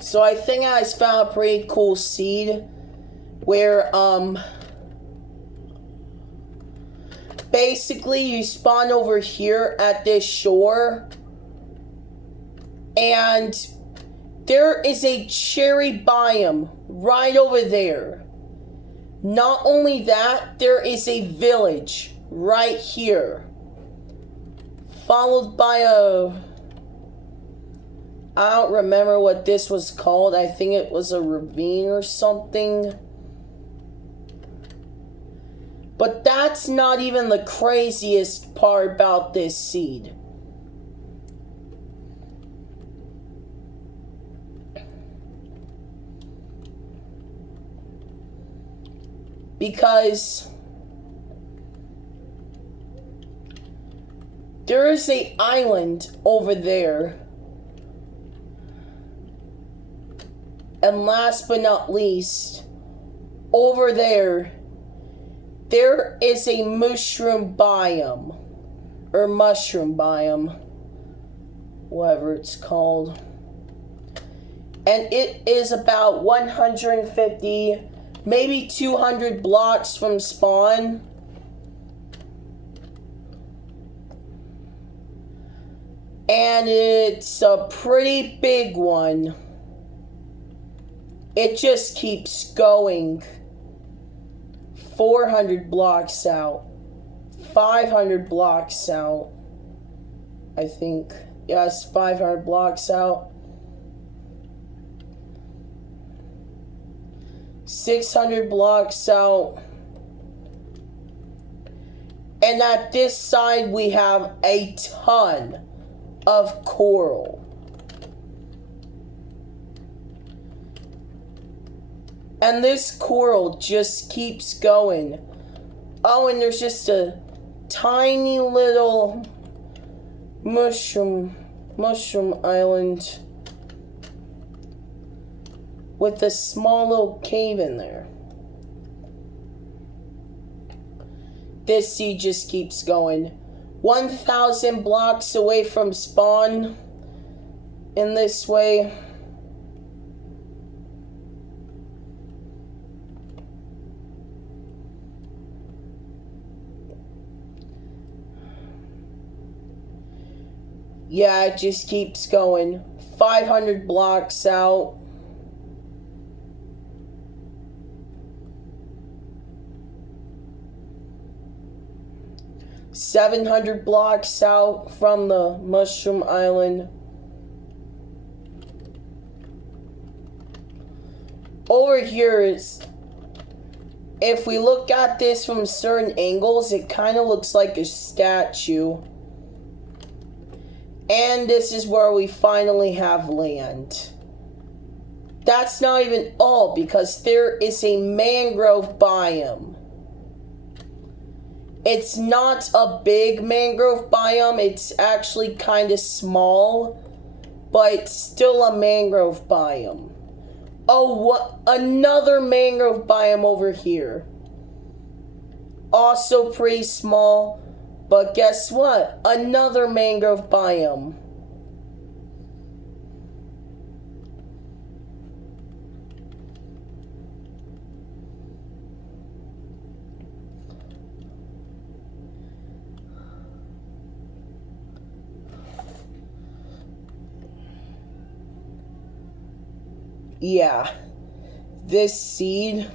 So I think I found a pretty cool seed where, basically you spawn over here at this shore, and there is a cherry biome right over there. Not only that, there is a village right here, followed by I don't remember what this was called. I think it was a ravine or something. But that's not even the craziest part about this seed. Because there is an island over there. And last but not least, over there, there is a mushroom biome. Or mushroom biome. Whatever it's called. And it is about 150, maybe 200 blocks from spawn. And it's a pretty big one. It just keeps going. 400 blocks out. 500 blocks out. I think. Yes, 500 blocks out. 600 blocks out. And at this side we have a ton of coral. And this coral just keeps going. Oh, and there's just a tiny little mushroom island with a small little cave in there. This sea just keeps going. 1,000 blocks away from spawn in this way. Yeah, it just keeps going. 500 blocks out. $700 blocks out from the mushroom island. Over here is, if we look at this from certain angles, it kind of looks like a statue. And this is where we finally have land. That's not even all, because there is a mangrove biome. It's not a big mangrove biome, it's actually kind of small, but it's still a mangrove biome. Oh, what? Another mangrove biome over here. Also pretty small. But guess what? Another mangrove biome. Yeah. This seed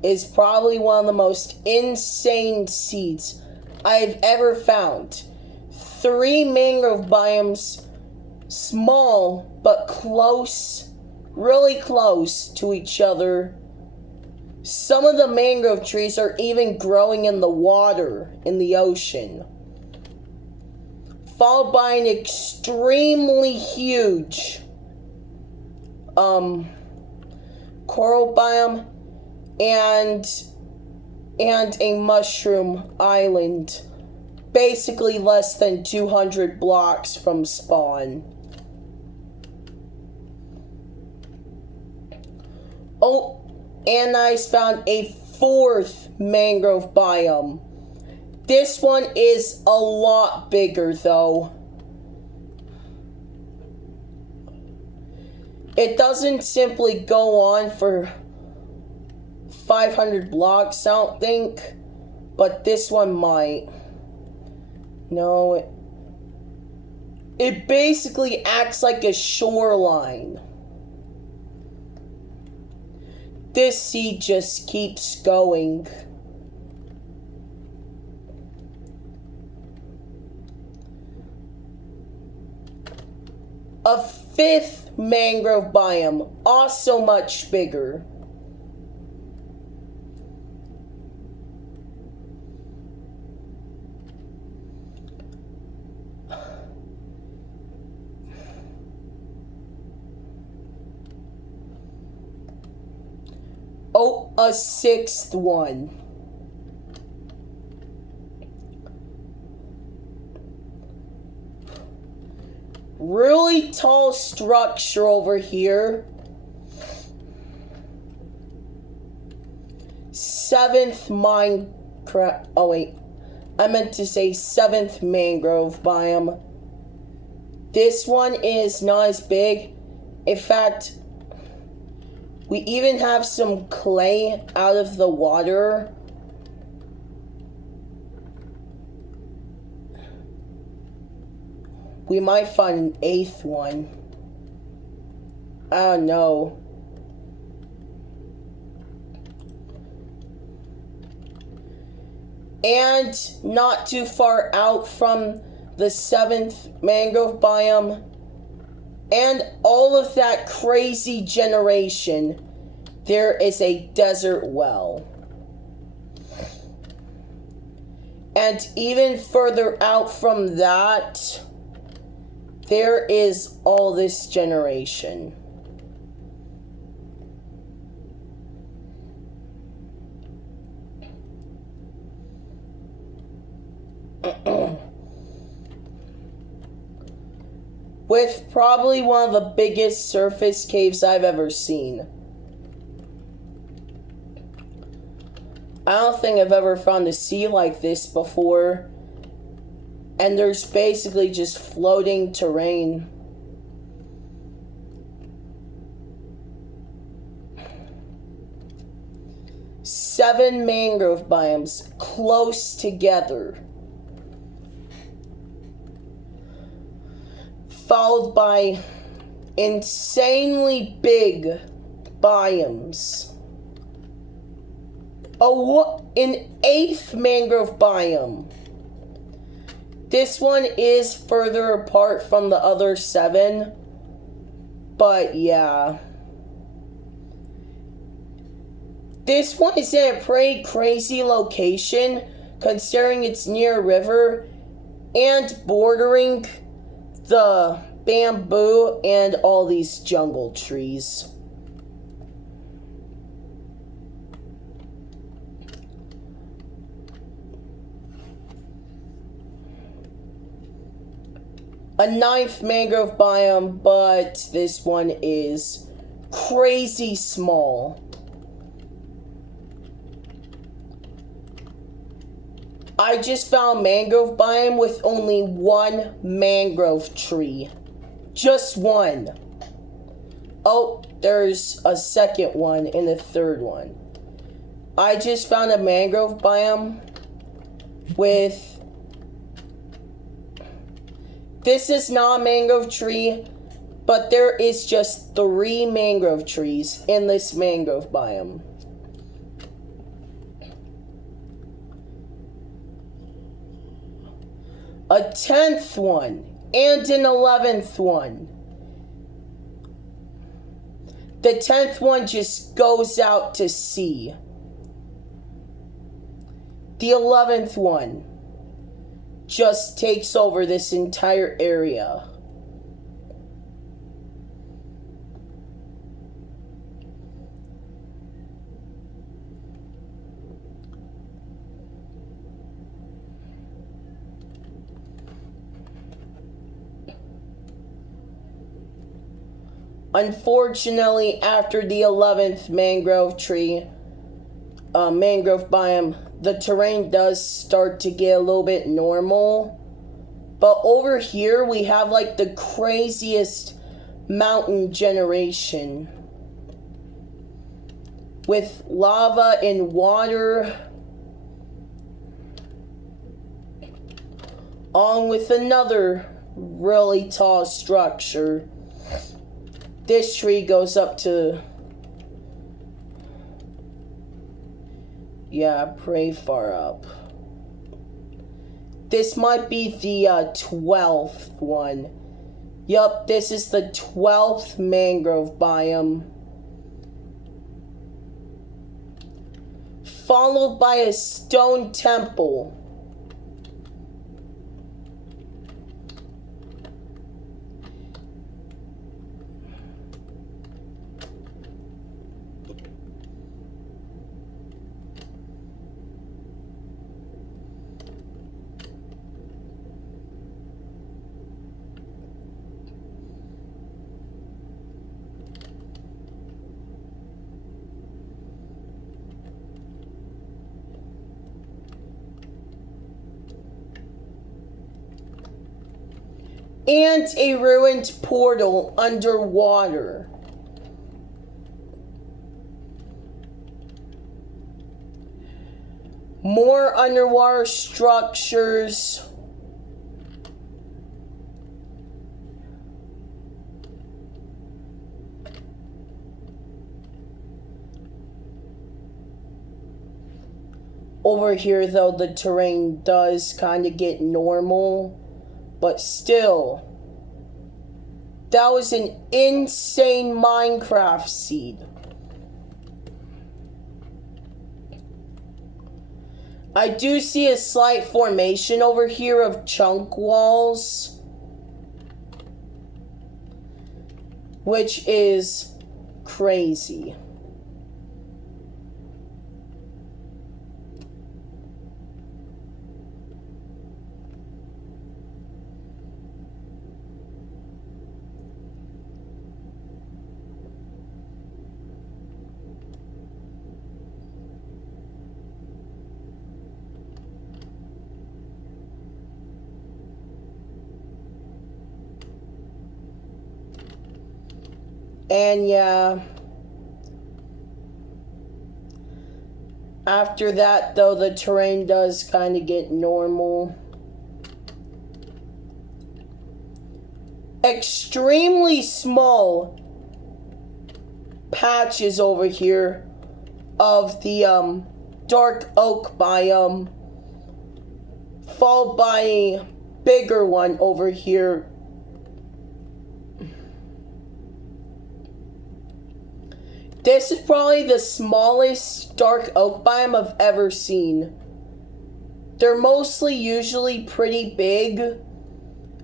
is probably one of the most insane seeds I've ever found. 3 mangrove biomes, small but close, really close to each other. Some of the mangrove trees are even growing in the water, in the ocean. Followed by an extremely huge coral biome and a mushroom island, basically less than 200 blocks from spawn. Oh, and I found a 4th mangrove biome. This one is a lot bigger though. It doesn't simply go on for 500 blocks, I don't think. But this one might. No, it basically acts like a shoreline. This sea just keeps going. A fifth mangrove biome, also much bigger. Oh, a sixth one. Really tall structure over here. Seventh Minecraft. Oh, wait. I meant to say seventh mangrove biome. This one is not as big. In fact, we even have some clay out of the water. We might find an eighth one. I don't know. And not too far out from the seventh mangrove biome and all of that crazy generation, there is a desert well. And even further out from that, there is all this generation. With probably one of the biggest surface caves I've ever seen. I don't think I've ever found a sea like this before. And there's basically just floating terrain. Seven mangrove biomes close together. Followed by insanely big biomes. An eighth mangrove biome. This one is further apart from the other seven. But yeah. This one is in a pretty crazy location, considering it's near a river and bordering the bamboo and all these jungle trees. A ninth mangrove biome, but this one is crazy small. I just found a mangrove biome with only one mangrove tree. Just one. Oh, there's a second one and a third one. I just found a mangrove biome with... This is not a mangrove tree, but there is just 3 mangrove trees in this mangrove biome. A 10th one and an 11th one. The 10th one just goes out to sea. The 11th one just takes over this entire area. Unfortunately, after the 11th mangrove biome, the terrain does start to get a little bit normal. But over here, we have like the craziest mountain generation with lava and water, on with another really tall structure. This tree goes up to, yeah, pretty far up. This might be the 12th one. Yup, this is the 12th mangrove biome. Followed by a stone temple. And a ruined portal underwater. More underwater structures. Over here, though, the terrain does kind of get normal. But still, that was an insane Minecraft seed. I do see a slight formation over here of chunk walls, which is crazy. And yeah, after that, though, the terrain does kind of get normal. Extremely small patches over here of the dark oak biome, followed by a bigger one over here. This is probably the smallest dark oak biome I've ever seen. They're mostly usually pretty big,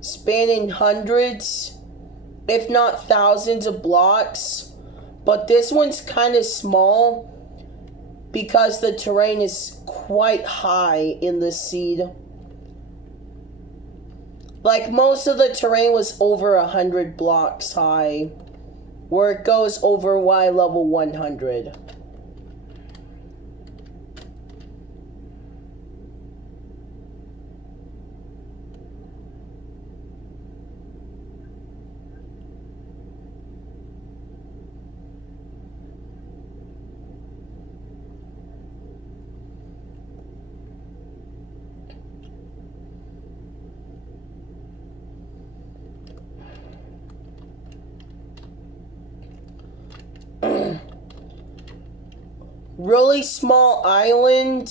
spanning hundreds, if not thousands of blocks. But this one's kind of small because the terrain is quite high in the seed. Like, most of the terrain was over 100 blocks high, where it goes over Y level 100. Really small island,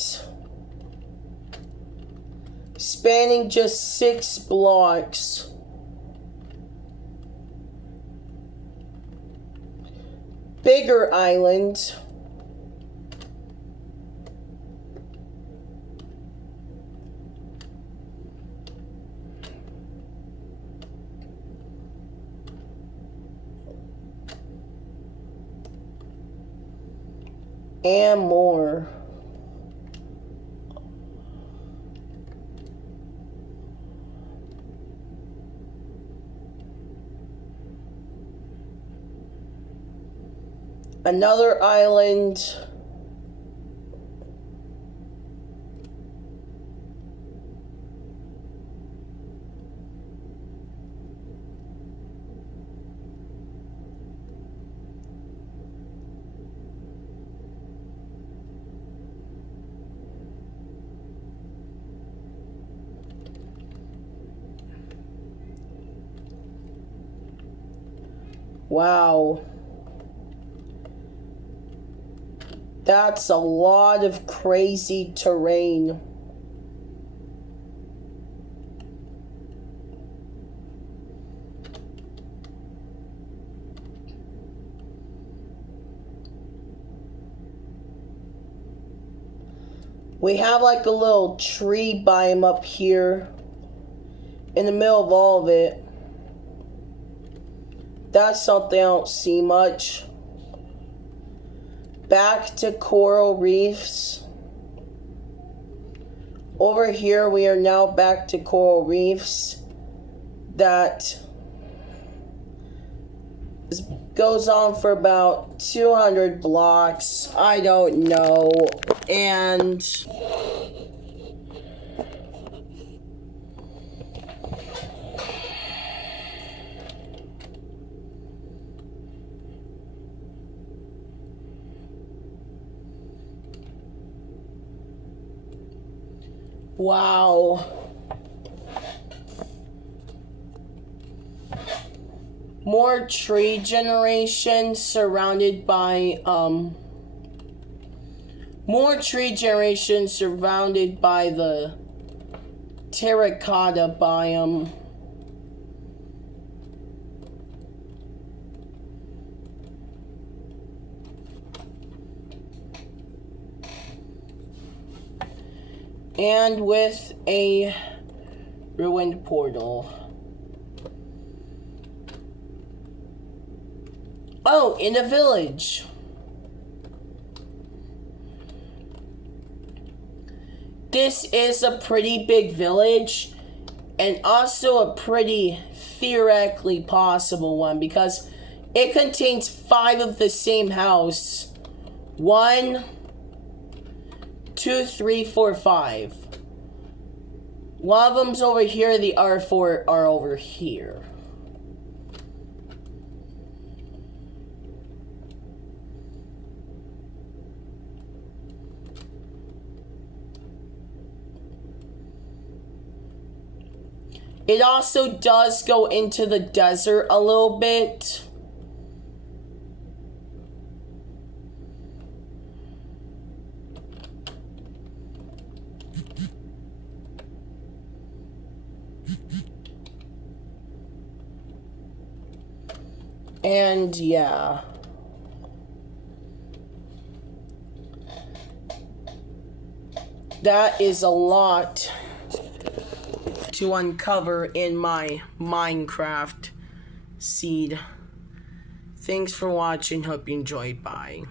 spanning just 6 blocks. Bigger island. And more. Another island. Wow. That's a lot of crazy terrain. We have like a little tree biome up here in the middle of all of it. That's something I don't see much. Back to coral reefs. Over here we are now back to coral reefs. That goes on for about 200 blocks. I don't know. And wow. More tree generation surrounded by the terracotta biome. And with a ruined portal. Oh, in a village. This is a pretty big village, and also a pretty theoretically possible one, because it contains 5 of the same house. 1, 2, 3, 4, 5. One of them's over here, the other 4 are over here. It also does go into the desert a little bit. And yeah. That is a lot to uncover in my Minecraft seed. Thanks for watching. Hope you enjoyed. Bye.